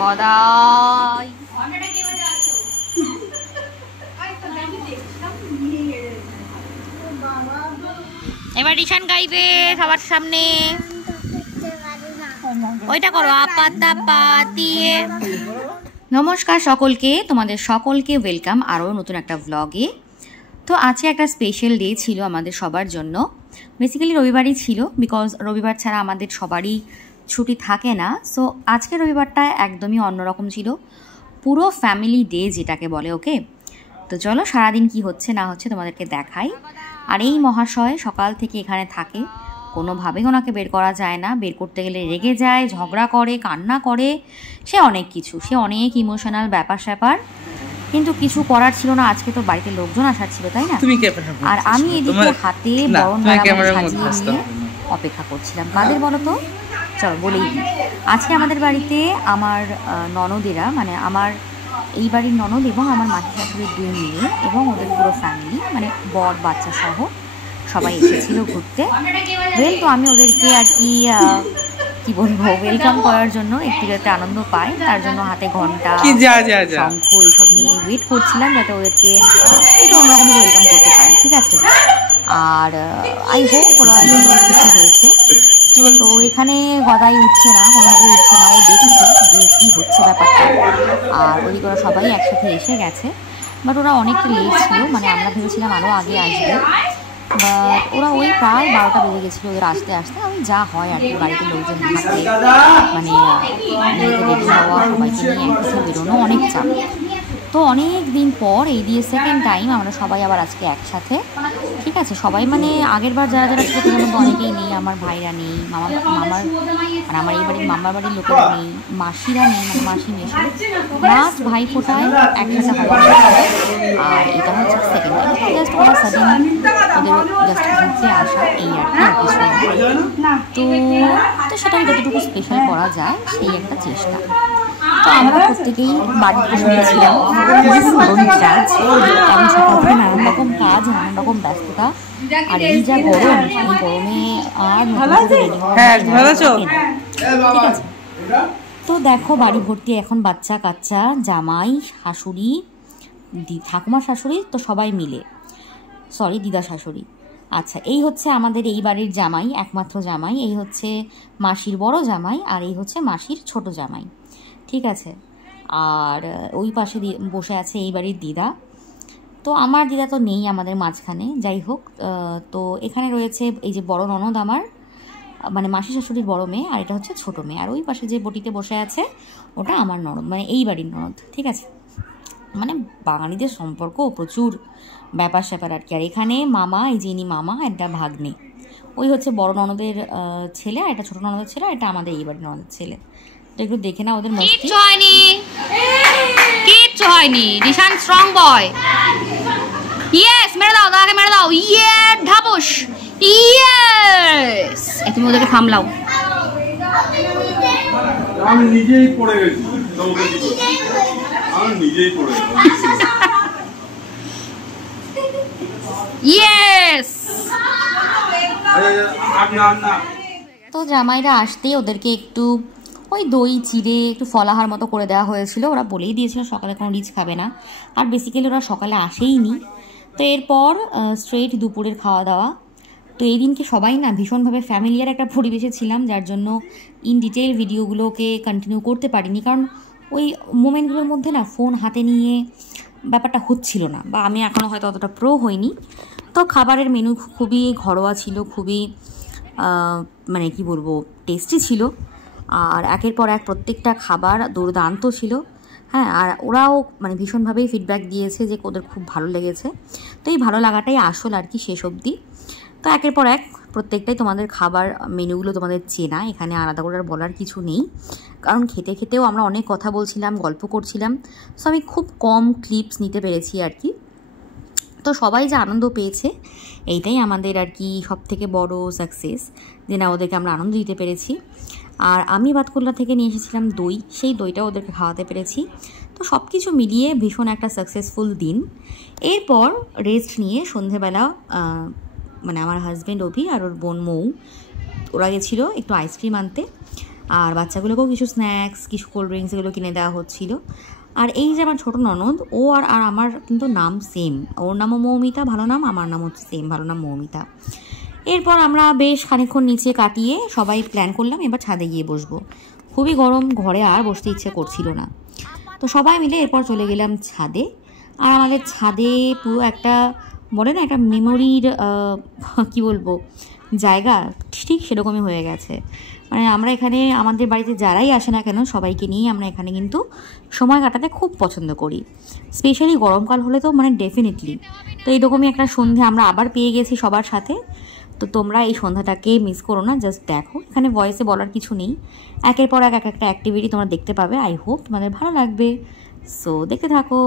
গদাই এবার রিশান গাইবে সবার সামনে। ওইটা করো আপাতা পাতিয়ে। নমস্কার সকলকে, তোমাদের সকলকে ওয়েলকাম আরও নতুন একটা ভ্লগে। তো আজকে একটা স্পেশাল ডে ছিল আমাদের সবার জন্য। বেসিক্যালি রবিবারই ছিল, বিকজ রবিবার ছাড়া আমাদের সবারই ছুটি থাকে না। সো আজকে রবিবারটা একদমই অন্যরকম ছিল, পুরো ফ্যামিলি ডে যেটাকে বলে। ওকে, তো চলো সারাদিন কি হচ্ছে না হচ্ছে তোমাদেরকে দেখাই। আর এই মহাশয় সকাল থেকে এখানে থাকে, কোনোভাবেই ওনাকে বের করা যায় না। বের করতে গেলে রেগে যায়, ঝগড়া করে, কান্না করে, সে অনেক কিছু, সে অনেক ইমোশনাল ব্যাপার স্যাপার, কিন্তু কিছু করার ছিল না। আজকে তো বাড়িতে লোকজন আসার ছিল, তাই না? আর আমি এদিকে হাতে বরণ সাজিয়ে নিয়ে অপেক্ষা করছিলাম। কাদের বলো তো? চলো বলেই দিই। আজকে আমাদের বাড়িতে আমার ননদেরা, মানে আমার এই বাড়ির ননদ এবং আমার মাসি শাশুড়ির 2 মেয়ে এবং ওদের পুরো ফ্যামিলি, মানে বর বাচ্চা সহ সবাই এসেছিল ঘুরতে। তো আমি ওদেরকে আর কি বলবো, ওয়েলকাম করার জন্য একটু যাতে আনন্দ পায় তার জন্য হাতে ঘন্টা, শঙ্খ এইসব নিয়ে ওয়েট করছিলাম, যাতে ওদেরকে একটু অন্যরকম ওয়েলকাম করতে পারি। ঠিক আছে, আর আই হোপ ওরা খুশি হয়েছে। তো এখানে গদাই উঠছে না, কোনোভাবে উঠছে না, ও দেখছে যে কী হচ্ছে ব্যাপারটা। আর ওদিকে ওরা সবাই একসাথে এসে গেছে, বাট ওরা অনেকটা লেট ছিল, মানে আমরা ভেবেছিলাম আরও আগে আসবে, বাট ওরা ওই প্রায় 12টা বেজে গেছিলো ওদের আসতে আসতে। আমি যা হয় আর কি, বাড়িতে লোকজন থাকলে মানে মেয়েকে রেডি হওয়া, সবাইকে নিয়ে একসাথে বেরোনো অনেক চাপ। তো অনেক দিন পর এই দিয়ে সেকেন্ড টাইম আমরা সবাই আবার আজকে একসাথে। ঠিক আছে, সবাই মানে আগের বার যারা যারা ছিল তাদের মধ্যে অনেকেই নেই। আমার ভাইরা নেই, মামার মানে আমার এই বাড়ির মামার বাড়ির লোকেরা নেই, মাসিরা নেই, মানে মাসি মেশো লাস্ট ভাই ফোটায় একসাথে হওয়া হয়েছিল। আর এটা হচ্ছে সেকেন্ড টাইম। জাস্ট ওরা সাডেন ওদের জাস্ট ঘুরতে আসা, এই আর কি, আর কিছু না। তো সেটা যতটুকু স্পেশাল করা যায় সেই একটা চেষ্টা। তো আমরা প্রত্যেকেই বাড়ি বসেছিলাম, কারণ সকাল থেকে নানান রকম কাজ, নানান রকম ব্যস্ততা, আর এই যা গরম, এই গরমে আর ঠিক আছে। তো দেখো বাড়ি ভর্তি এখন বাচ্চা কাচ্চা, জামাই, শাশুড়ি, ঠাকুমার শাশুড়ি, তো সবাই মিলে, সরি দিদা শাশুড়ি। আচ্ছা, এই হচ্ছে আমাদের এই বাড়ির জামাই, একমাত্র জামাই। এই হচ্ছে মাসির বড় জামাই, আর এই হচ্ছে মাসির ছোট জামাই। ঠিক আছে, আর ওই পাশে বসে আছে এই বাড়ির দিদা। তো আমার দিদা তো নেই আমাদের মাঝখানে, যাই হোক। তো এখানে রয়েছে এই যে বড় ননদ আমার, মানে মাসি শাশুড়ির বড় মেয়ে, আর এটা হচ্ছে ছোট মেয়ে। আর ওই পাশে যে বটিতে বসে আছে ওটা আমার ননদ, মানে এই বাড়ির ননদ। ঠিক আছে, মানে বাঙালিদের সম্পর্ক প্রচুর ব্যাপার স্যাপার আর কি। আর এখানে মামা, এই যিনি মামা, একটা ভাগ্নে, ওই হচ্ছে বড় ননদের ছেলে, আর এটা ছোট ননদের ছেলে, আর এটা আমাদের এই বাড়ির ননদের ছেলে। একটু দেখে না ওদের মস্তি। কিচ্ছু হয়নি, কিচ্ছু হয়নি। রিশান স্ট্রং বয়। ইয়েস, মেরে দাও, দাদাকে মেরে দাও। ইয়ে ঢাবুস, ইয়েস। তুমি ওদেরকে সামলাও। আমি নিজেই পড়ে গেছি, আমি নিজেই পড়ে গেছি। ইয়েস। তো জামাইরা আসতেই ওদেরকে একটু ওই দই চিড়ে একটু ফলাহার মতো করে দেওয়া হয়েছিল। ওরা বলেই দিয়েছিল সকালে কোনো রিচ খাবে না, আর বেসিক্যালি ওরা সকালে আসেইনি। তো এরপর স্ট্রেট দুপুরের খাওয়া দাওয়া। তো এই দিনকে সবাই না ভীষণভাবে ফ্যামিলিয়ার একটা পরিবেশে ছিলাম, যার জন্য ইন ডিটেল ভিডিওগুলোকে কন্টিনিউ করতে পারিনি, কারণ ওই মোমেন্টগুলোর মধ্যে না ফোন হাতে নিয়ে ব্যাপারটা হচ্ছিল না, বা আমি এখনও হয়তো অতটা প্রো হইনি। তো খাবারের মেনু খুবই ঘরোয়া ছিল, খুবই মানে কি বলবো, টেস্টি ছিল। আর একের পর এক প্রত্যেকটা খাবার দুর্দান্ত ছিল। হ্যাঁ, আর ওরাও মানে ভীষণভাবেই ফিডব্যাক দিয়েছে যে ওদের খুব ভালো লেগেছে। তো এই ভালো লাগাটাই আসল আর কি, শেষ অবধি। তো একের পর এক প্রত্যেকটাই তোমাদের খাবার মেনুগুলো তোমাদের চেনা, এখানে আলাদা করে বলার কিছু নেই, কারণ খেতে খেতেও আমরা অনেক কথা বলছিলাম, গল্প করছিলাম। সো আমি খুব কম ক্লিপস নিতে পেরেছি আর কি। তো সবাই যে আনন্দ পেয়েছে এইটাই আমাদের আর কি সব থেকে বড় সাকসেস, যে না ওদেরকে আমরা আনন্দ দিতে পেরেছি। আর আমি বাতকুল্লা থেকে নিয়ে এসেছিলাম দই, সেই দইটাও ওদেরকে খাওয়াতে পেরেছি। তো সব কিছু মিলিয়ে ভীষণ একটা সাকসেসফুল দিন। এরপর রেস্ট নিয়ে সন্ধেবেলা মানে আমার হাজব্যান্ড অভি আর ওর বোন মৌ, ওরা গেছিলো একটু আইসক্রিম আনতে। আর বাচ্চাগুলোকেও কিছু স্ন্যাক্স, কিছু কোল্ড ড্রিঙ্কস এগুলো কিনে দেওয়া হচ্ছিলো। আর এই যে আমার ছোটো ননদ, ও আর আমার কিন্তু নাম সেম, ওর নামও মৌমিতা ভালো নাম, আমার নাম হচ্ছে সেম ভালো নাম মৌমিতা। এরপর আমরা বেশ খানিকক্ষণ নিচে কাটিয়ে সবাই প্ল্যান করলাম এবার ছাদে গিয়ে বসবো। খুবই গরম, ঘরে আর বসতে ইচ্ছে করছিল না, তো সবাই মিলে এরপর চলে গেলাম ছাদে। আর আমাদের ছাদে পুরো একটা বলে না একটা মেমোরির কি বলবো জায়গা, ঠিক সেরকমই হয়ে গেছে। মানে আমরা এখানে আমাদের বাড়িতে যারাই আসে না কেন সবাইকে নিয়ে আমরা এখানে কিন্তু সময় কাটাতে খুব পছন্দ করি। স্পেশালি গরমকাল হলে তো মানে ডেফিনেটলি। তো এইরকমই একটা সন্ধ্যা আমরা আবার পেয়ে গেছি সবার সাথে। তো তোমরা এই সন্ধ্যাটাকে মিস করো না, জাস্ট দেখো, এখানে ভয়েসে বলার কিছু নেই, একের পর এক একটা অ্যাক্টিভিটি তোমরা দেখতে পাবে। আই হোপ তোমাদের ভালো লাগবে, সো দেখতে থাকো।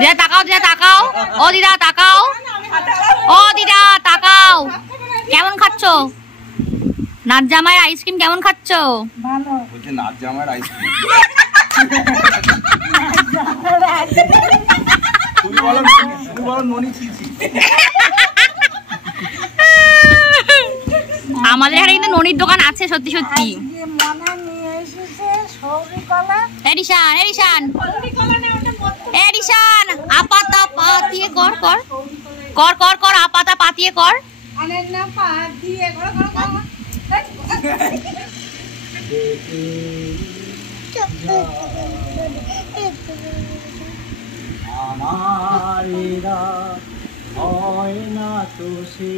দিদা তাকাও, দিদা তাকাও, ও দিদা তাকাও, ও দিদা তাকাও, কেমন খাচ্ছো? নাচ জামাইয়ের আইসক্রিম কেমন খাচ্ছো? ভালো। বলছে নাচ জামাইয়ের আইসক্রিম। তুমি বলো ননি চিচি। আমাদের এখানে কিন্তু ননির দোকান আছে সত্যি সত্যি। মনে নিয়ে এসেছে সৌরি কলা। এডিশন এডিশন এডিশন আপাতা পাতিয়ে কর কর কর কর কর আপাতা পাতিয়ে কর। আরে না পা দিয়ে কর কর কর। আমারেরা হয় না তো সে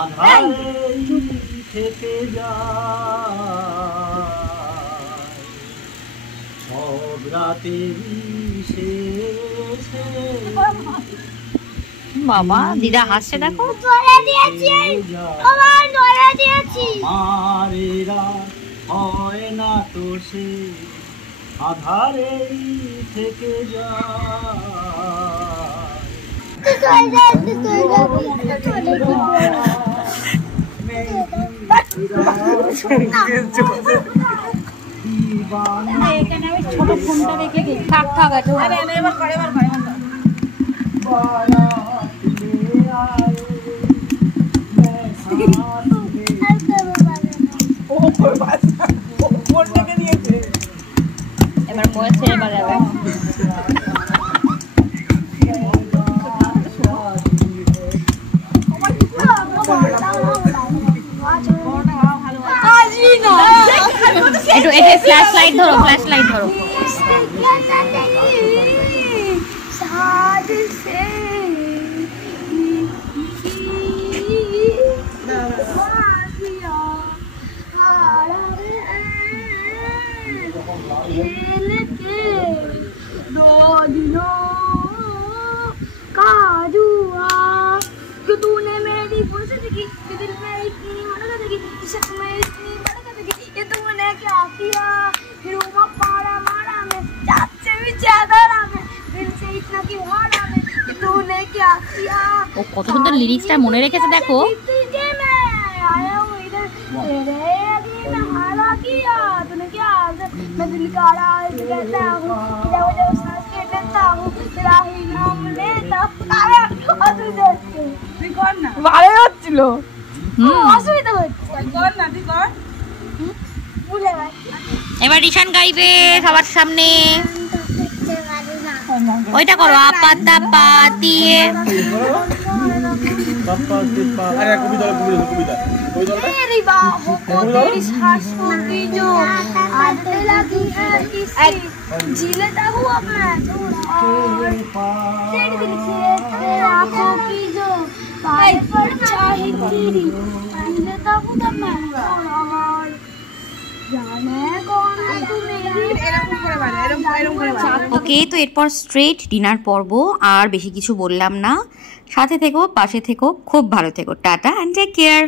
আধারেই থেকে যায়, সব রাতেই শেষে বাবা দিদা হাসছে দেখো। আমারেরা হয় না তো সে আধারেই থেকে ছোট ফোনটা রেখে দিই। থাক থাক আছে। আরে এবার করে এবার করে। এবার বয়স ছেড়ে বাজাবে। একটু এটা ফ্ল্যাশ লাইট ধরো, ফ্ল্যাশ লাইট ধরো। तूने मेरी जिंदगी के दिल में इतनी मदद की, इश्क में इतनी मदद की, ये तूने क्या किया? रूमा पारा मारा में, चाँद से भी ज्यादा में, दिल से इतना क्यों हारा में, ये तूने क्या किया? ও কত সুন্দর লিরিক্সটা মনে রেখেছে দেখো। तुझे मैं आया हूँ इधर, तेरे अधीन हारा किया, तूने क्या? मैं दिल का राज कहता हूँ, जब जब सांस के लेता हूँ, तेरा ही नाम लेता हूँ। अरे और तू देख के তুই কর না। ভালো হচ্ছিল। হুম অসুবিধা হচ্ছে। কর না তুই কর। ভুলে ভাই। এবার রিশান গাইবে সবার সামনে। ওইটা করো আপাতা পাতিয়ে। আরে কবিতা কবিতা ওই দলটা तेरी बाहों को तेरी सांसों की जो आदत लगी है इसी जी लेता हूँ अब मैं और तेरे दिल से तेरी आँखों की जो पाए पर चाहे तेरी जी लेता हूँ तब मैं और जाने कौन है तू मेरी এরকম করে বাজা, এরকম করে বাজা। ওকে, তো এরপর স্ট্রেট ডিনার পর্ব, আর বেশি কিছু বললাম না। সাথে থেকো, পাশে থেকো, খুব ভালো থেকো। Tata and take care.